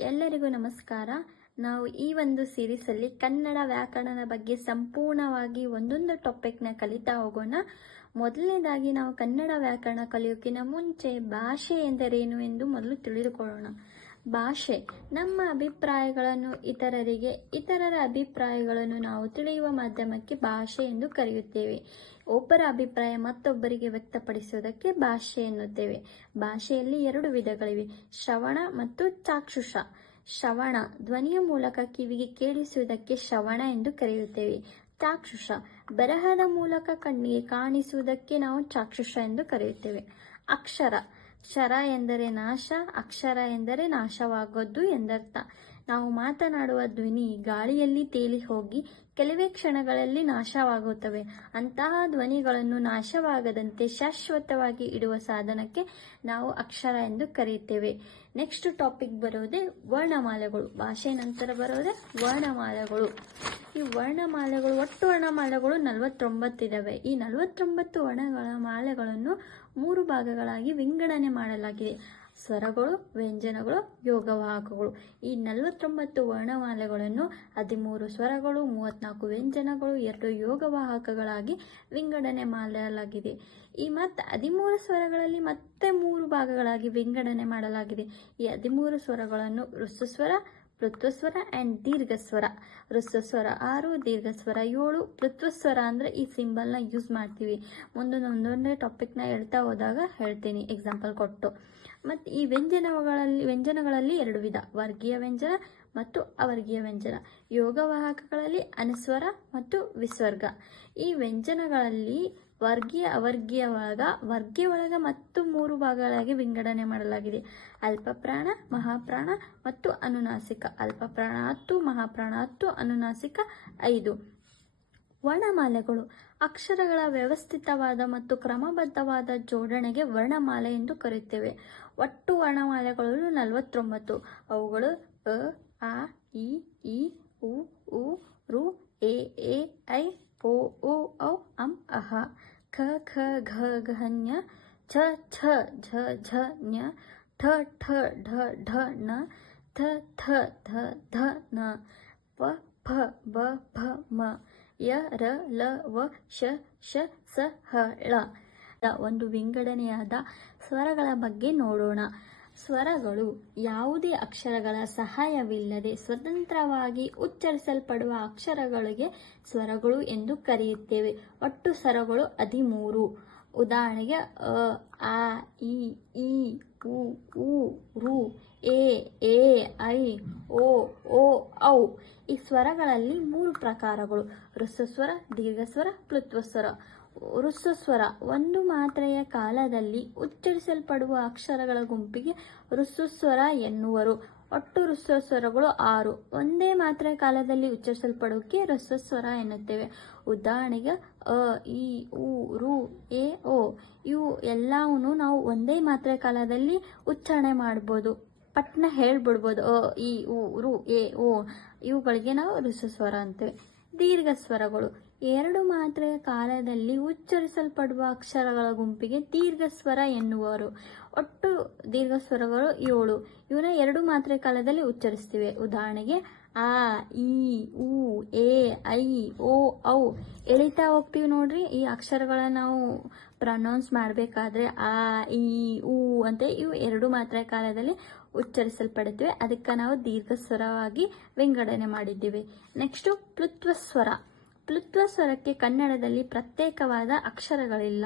ಎಲ್ಲರಿಗೂ ನಮಸ್ಕಾರ. ನಾವು ಈ ಒಂದು ಸೀರೀಸಲ್ಲಿ ಕನ್ನಡ ವ್ಯಾಕರಣದ ಬಗ್ಗೆ ಸಂಪೂರ್ಣವಾಗಿ ಒಂದೊಂದು ಟಾಪಿಕ್ನ ಕಲಿತಾ ಹೋಗೋಣ. ಮೊದಲನೇದಾಗಿ ನಾವು ಕನ್ನಡ ವ್ಯಾಕರಣ ಕಲಿಯೋಕ್ಕಿಂತ ಮುಂಚೆ ಭಾಷೆ ಎಂದರೇನು ಎಂದು ಮೊದಲು ತಿಳಿದುಕೊಳ್ಳೋಣ. ಭಾಷೆ, ನಮ್ಮ ಅಭಿಪ್ರಾಯಗಳನ್ನು ಇತರರಿಗೆ, ಇತರರ ಅಭಿಪ್ರಾಯಗಳನ್ನು ನಾವು ತಿಳಿಯುವ ಮಾಧ್ಯಮಕ್ಕೆ ಭಾಷೆ ಎಂದು ಕರೆಯುತ್ತೇವೆ. ಒಬ್ಬರ ಅಭಿಪ್ರಾಯ ಮತ್ತೊಬ್ಬರಿಗೆ ವ್ಯಕ್ತಪಡಿಸುವುದಕ್ಕೆ ಭಾಷೆ ಎನ್ನುತ್ತೇವೆ. ಭಾಷೆಯಲ್ಲಿ ಎರಡು ವಿಧಗಳಿವೆ, ಶ್ರವಣ ಮತ್ತು ಚಾಕ್ಷುಷ. ಶ್ರವಣ, ಧ್ವನಿಯ ಮೂಲಕ ಕಿವಿಗೆ ಕೇಳಿಸುವುದಕ್ಕೆ ಶ್ರವಣ ಎಂದು ಕರೆಯುತ್ತೇವೆ. ಚಾಕ್ಷುಷ, ಬರಹದ ಮೂಲಕ ಕಣ್ಣಿಗೆ ಕಾಣಿಸುವುದಕ್ಕೆ ನಾವು ಚಾಕ್ಷುಷ ಎಂದು ಕರೆಯುತ್ತೇವೆ. ಅಕ್ಷರ ಶರ ಎಂದರೆ ನಾಶ ಅಕ್ಷರ ಎಂದರೆ ನಾಶವಾಗೋದು ಎಂದರ್ಥ. ನಾವು ಮಾತನಾಡುವ ಧ್ವನಿ ಗಾಳಿಯಲ್ಲಿ ತೇಲಿ ಹೋಗಿ ಕೆಲವೇ ಕ್ಷಣಗಳಲ್ಲಿ ನಾಶವಾಗುತ್ತವೆ. ಅಂತಹ ಧ್ವನಿಗಳನ್ನು ನಾಶವಾಗದಂತೆ ಶಾಶ್ವತವಾಗಿ ಇಡುವ ಸಾಧನಕ್ಕೆ ನಾವು ಅಕ್ಷರ ಎಂದು ಕರೆಯುತ್ತೇವೆ. ನೆಕ್ಸ್ಟ್ ಟಾಪಿಕ್ ಬರೋದೇ ವರ್ಣಮಾಲೆಗಳು. ಭಾಷೆ ನಂತರ ಬರೋದೇ ವರ್ಣಮಾಲೆಗಳು. ಈ ವರ್ಣಮಾಲೆಗಳು, ಒಟ್ಟು ವರ್ಣಮಾಲೆಗಳು ನಲವತ್ತೊಂಬತ್ತಿದ್ದಾವೆ ಈ ನಲವತ್ತೊಂಬತ್ತು ವರ್ಣಗಳ ಮಾಲೆಗಳನ್ನು ಮೂರು ಭಾಗಗಳಾಗಿ ವಿಂಗಡಣೆ ಮಾಡಲಾಗಿದೆ. ಸ್ವರಗಳು, ವ್ಯಂಜನಗಳು, ಯೋಗವಾಹಕಗಳು. ಈ ನಲವತ್ತೊಂಬತ್ತು ವರ್ಣಮಾಲೆಗಳನ್ನು ಹದಿಮೂರು ಸ್ವರಗಳು, ಮೂವತ್ನಾಲ್ಕು ವ್ಯಂಜನಗಳು, ಎರಡು ಯೋಗವಾಹಕಗಳಾಗಿ ವಿಂಗಡಣೆ ಮಾಡಲಾಗಿದೆ. ಈ ಮತ್ತು ಹದಿಮೂರು ಸ್ವರಗಳಲ್ಲಿ ಮತ್ತೆ ಮೂರು ಭಾಗಗಳಾಗಿ ವಿಂಗಡಣೆ ಮಾಡಲಾಗಿದೆ. ಈ ಹದಿಮೂರು ಸ್ವರಗಳನ್ನು ಋಸ್ವಸ್ವರ ಪೃತ್ವಸ್ವರ ಆ್ಯಂಡ್ ದೀರ್ಘಸ್ವರ. ಋಸ್ವಸ್ವರ ಆರು, ದೀರ್ಘಸ್ವರ ಏಳು ಪೃತ್ವಸ್ವರ ಅಂದರೆ ಈ ಸಿಂಬಲ್ನ ಯೂಸ್ ಮಾಡ್ತೀವಿ. ಮುಂದೊಂದು ಒಂದೊಂದೇ ಟಾಪಿಕ್ನ ಹೇಳ್ತಾ ಹೋದಾಗ ಹೇಳ್ತೀನಿ. ಎಕ್ಸಾಂಪಲ್ ಕೊಟ್ಟು. ಮತ್ತು ಈ ವ್ಯಂಜನಗಳಲ್ಲಿ ವ್ಯಂಜನಗಳಲ್ಲಿ ಎರಡು ವಿಧ. ವರ್ಗೀಯ ವ್ಯಂಜನ ಮತ್ತು ಅವರ್ಗೀಯ ವ್ಯಂಜನ. ಯೋಗವಾಹಕಗಳಲ್ಲಿ ಅನುಸ್ವರ ಮತ್ತು ವಿಸ್ವರ್ಗ. ಈ ವ್ಯಂಜನಗಳಲ್ಲಿ ವರ್ಗೀಯ ಅವರ್ಗೀಯ ಒಳಗ ವರ್ಗೀಯ ಒಳಗ ಮತ್ತು ಮೂರು ಭಾಗಗಳಾಗಿ ವಿಂಗಡಣೆ ಮಾಡಲಾಗಿದೆ. ಅಲ್ಪಪ್ರಾಣ, ಮಹಾಪ್ರಾಣ ಮತ್ತು ಅನುನಾಸಿಕ. ಅಲ್ಪಪ್ರಾಣ ಹತ್ತು, ಮಹಾಪ್ರಾಣ ಹತ್ತು, ಅನುನಾಸಿಕ ಐದು. ವರ್ಣಮಾಲೆಗಳು. ಅಕ್ಷರಗಳ ವ್ಯವಸ್ಥಿತವಾದ ಮತ್ತು ಕ್ರಮಬದ್ಧವಾದ ಜೋಡಣೆಗೆ ವರ್ಣಮಾಲೆ ಎಂದು ಕರೆಯುತ್ತೇವೆ. ಒಟ್ಟು ವರ್ಣಮಾಲೆಗಳು ನಲವತ್ತೊಂಬತ್ತು. ಅವುಗಳು ಅ ಆ, ಇ ಈ ಉ ಉ, ರು, ಎ ಎ, ಐ ಓ ಉ, ಔ, ಅಂ, ಅಹ. ಖ ಖ, ಘ ಘ ಞ ಛ ಛ, ಝ ಝ ಞ ಠ ಠ, ಢ ಢ, ಣ, ಥ ಥ, ಧ ಧ, ನ ಪ ಫ ಬ ಭ ಮ. ಯ, ರ, ಲ, ವ, ಶ ಶ, ಸ, ಹ, ಳ. ಒಂದು ವಿಂಗಡಣೆಯಾದ ಸ್ವರಗಳ ಬಗ್ಗೆ ನೋಡೋಣ. ಸ್ವರಗಳು ಯಾವುದೇ ಅಕ್ಷರಗಳ ಸಹಾಯವಿಲ್ಲದೆ ಸ್ವತಂತ್ರವಾಗಿ ಉಚ್ಚರಿಸಲ್ಪಡುವ ಅಕ್ಷರಗಳಿಗೆ ಸ್ವರಗಳು ಎಂದು ಕರೆಯುತ್ತೇವೆ. ಒಟ್ಟು ಸ್ವರಗಳು ಹದಿಮೂರು. ಉದಾಹರಣೆಗೆ, ಅ, ಆ, ಇ ಈ ಉ, ರು. ಎ ಎ, ಐ, ಓ ಓ, ಔ ಈ ಸ್ವರಗಳಲ್ಲಿ ಮೂರು ಪ್ರಕಾರಗಳು. ಋಸ್ವಸ್ವರ ದೀರ್ಘಸ್ವರ, ಪ್ಲುತ್ವಸ್ವರ. ಋಸ್ವಸ್ವರ ಒಂದು ಮಾತ್ರೆಯ ಕಾಲದಲ್ಲಿ ಉಚ್ಚರಿಸಲ್ಪಡುವ ಅಕ್ಷರಗಳ ಗುಂಪಿಗೆ ಋಸ್ವಸ್ವರ ಎನ್ನುವರು. ಒಟ್ಟು ಋಸ್ವಸ್ವರಗಳು ಆರು. ಒಂದೇ ಮಾತ್ರೆಯ ಕಾಲದಲ್ಲಿ ಉಚ್ಚರಿಸಲ್ಪಡೋಕೆ ಋಸ್ವಸ್ವರ ಎನ್ನುತ್ತೇವೆ. ಉದಾಹರಣೆಗೆ ಅ, ಇ, ಉ, ರು, ಎ, ಓ ಇವು ಎಲ್ಲವನ್ನು ನಾವು ಒಂದೇ ಮಾತ್ರೆ ಕಾಲದಲ್ಲಿ ಉಚ್ಚಾರಣೆ ಮಾಡ್ಬೋದು. ಪಟ್ನ ಹೇಳ್ಬಿಡ್ಬೋದು. ಅ ಇ ಉ, ರು, ಎ, ಓ, ಇವುಗಳಿಗೆ ನಾವು ಋಸ್ವಸ್ವರ ಅಂತೇವೆ. ದೀರ್ಘ ಸ್ವರಗಳು ಎರಡು ಮಾತ್ರೆಯ ಕಾಲದಲ್ಲಿ ಉಚ್ಚರಿಸಲ್ಪಡುವ ಅಕ್ಷರಗಳ ಗುಂಪಿಗೆ ದೀರ್ಘ ಸ್ವರ ಎನ್ನುವರು. ಒಟ್ಟು ದೀರ್ಘ ಸ್ವರಗಳು ಏಳು. ಇವನ್ನ ಎರಡು ಮಾತ್ರೆ ಕಾಲದಲ್ಲಿ ಉಚ್ಚರಿಸ್ತೀವಿ. ಉದಾಹರಣೆಗೆ, ಆ ಇ ಉ, ಎ, ಐ, ಓ, ಔ. ಎಳಿತಾ ಹೋಗ್ತೀವಿ ನೋಡ್ರಿ. ಈ ಅಕ್ಷರಗಳನ್ನ ನಾವು ಪ್ರನೌನ್ಸ್ ಮಾಡಬೇಕಾದ್ರೆ, ಆ ಇ ಅಂತ ಇವು ಎರಡು ಮಾತ್ರ ಕಾಲದಲ್ಲಿ ಉಚ್ಚರಿಸಲ್ಪಡುತ್ತವೆ. ಅದಕ್ಕೆ ನಾವು ದೀರ್ಘ ಸ್ವರವಾಗಿ ವಿಂಗಡಣೆ ಮಾಡಿದ್ದೀವಿ. ನೆಕ್ಸ್ಟು ಪ್ಲುತ್ವ ಸ್ವರ ಪ್ಲುತ್ವ ಸ್ವರಕ್ಕೆ ಕನ್ನಡದಲ್ಲಿ ಪ್ರತ್ಯೇಕವಾದ ಅಕ್ಷರಗಳಿಲ್ಲ.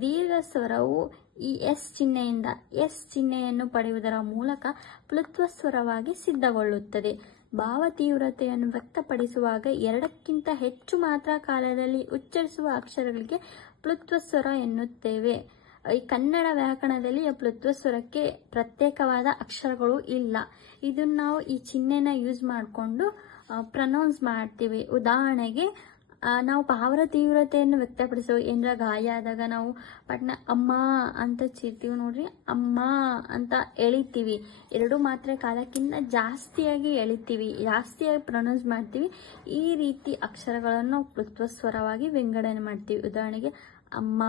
ದೀರ್ಘ ಸ್ವರವು ಈ ಎಸ್ ಚಿಹ್ನೆಯಿಂದ, ಎಸ್ ಚಿಹ್ನೆಯನ್ನು ಪಡೆಯುವುದರ ಮೂಲಕ ಪ್ಲುತ್ವ ಸ್ವರವಾಗಿ ಸಿದ್ಧಗೊಳ್ಳುತ್ತದೆ. ಭಾವ ತೀವ್ರತೆಯನ್ನು ವ್ಯಕ್ತಪಡಿಸುವಾಗ ಎರಡಕ್ಕಿಂತ ಹೆಚ್ಚು ಮಾತ್ರ ಕಾಲದಲ್ಲಿ ಉಚ್ಚರಿಸುವ ಅಕ್ಷರಗಳಿಗೆ ಪ್ಲುತ್ವ ಸ್ವರ ಎನ್ನುತ್ತೇವೆ. ಈ ಕನ್ನಡ ವ್ಯಾಕರಣದಲ್ಲಿ ಪ್ಲುತ್ವ ಸ್ವರಕ್ಕೆ ಪ್ರತ್ಯೇಕವಾದ ಅಕ್ಷರಗಳು ಇಲ್ಲ. ಇದನ್ನ ನಾವು ಈ ಚಿಹ್ನೆನ ಯೂಸ್ ಮಾಡಿಕೊಂಡು ಪ್ರನೌನ್ಸ್ ಮಾಡ್ತೀವಿ. ಉದಾಹರಣೆಗೆ ನಾವು ಪಾವರ ತೀವ್ರತೆಯನ್ನು ವ್ಯಕ್ತಪಡಿಸೋ ಏನರ ಗಾಯ ಆದಾಗ ನಾವು ಪಟ್ನ ಅಮ್ಮ ಅಂತ ಚೀರ್ತೀವಿ ನೋಡ್ರಿ. ಅಮ್ಮ ಅಂತ ಎಳಿತೀವಿ. ಎರಡು ಮಾತ್ರೆ ಕಾಲಕ್ಕಿಂತ ಜಾಸ್ತಿಯಾಗಿ ಎಳಿತೀವಿ. ಜಾಸ್ತಿಯಾಗಿ ಪ್ರೊನೌನ್ಸ್ ಮಾಡ್ತೀವಿ. ಈ ರೀತಿ ಅಕ್ಷರಗಳನ್ನು ನಾವು ಪ್ಲುತ್ವ ಸ್ವರವಾಗಿ ವಿಂಗಡಣೆ ಮಾಡ್ತೀವಿ. ಉದಾಹರಣೆಗೆ, ಅಮ್ಮ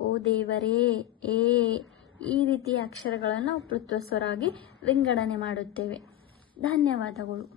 ಓ ದೇವರೇ ಏ ಈ ರೀತಿಯ ಅಕ್ಷರಗಳನ್ನು ನಾವು ಪ್ಲುತ್ವ ವಿಂಗಡಣೆ ಮಾಡುತ್ತೇವೆ. ಧನ್ಯವಾದಗಳು.